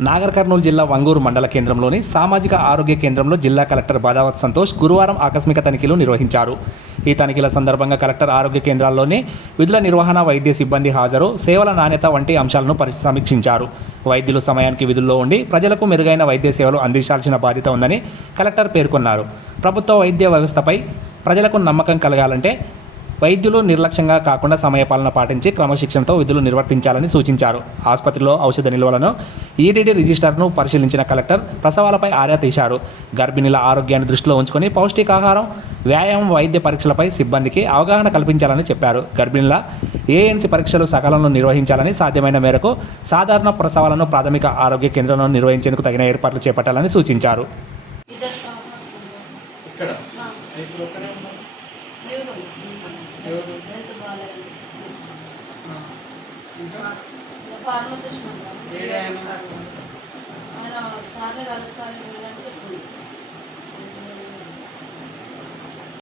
నాగర్ కర్నూలు జిల్లా వంగూరు మండల కేంద్రంలోని సామాజిక ఆరోగ్య కేంద్రంలో జిల్లా కలెక్టర్ బాదావత్ సంతోష్ గురువారం ఆకస్మిక తనిఖీలు నిర్వహించారు. ఈ తనిఖీల సందర్భంగా కలెక్టర్ ఆరోగ్య కేంద్రాల్లోని విధుల నిర్వహణ వైద్య సిబ్బంది హాజరు సేవల నాణ్యత వంటి అంశాలను సమీక్షించారు. వైద్యులు సమయానికి విధుల్లో ఉండి ప్రజలకు మెరుగైన వైద్య సేవలు అందించాల్సిన బాధ్యత ఉందని కలెక్టర్ పేర్కొన్నారు. ప్రభుత్వ వైద్య వ్యవస్థపై ప్రజలకు నమ్మకం కలగాలంటే వైద్యులు నిర్లక్ష్యంగా కాకుండా సమయపాలన పాటించి క్రమశిక్షణతో విధులు నిర్వర్తించాలని సూచించారు. ఆసుపత్రిలో ఔషధ నిల్వలను ఈడీడీ రిజిస్టర్ను పరిశీలించిన కలెక్టర్ ప్రసవాలపై ఆరా తీశారు. గర్భిణీల ఆరోగ్యాన్ని దృష్టిలో ఉంచుకొని పౌష్టికాహారం వ్యాయామం వైద్య పరీక్షలపై సిబ్బందికి అవగాహన కల్పించాలని చెప్పారు. గర్భిణీల ఏఎన్సీ పరీక్షలు సకాలంలో నిర్వహించాలని సాధ్యమైన మేరకు సాధారణ ప్రసవాలను ప్రాథమిక ఆరోగ్య కేంద్రంలో నిర్వహించేందుకు తగిన ఏర్పాట్లు చేపట్టాలని సూచించారు. ఇక్కడ. ఎవరు. ఇంకా? ఫార్మసిస్ట్ ఆయన సార్ని కలుస్తారు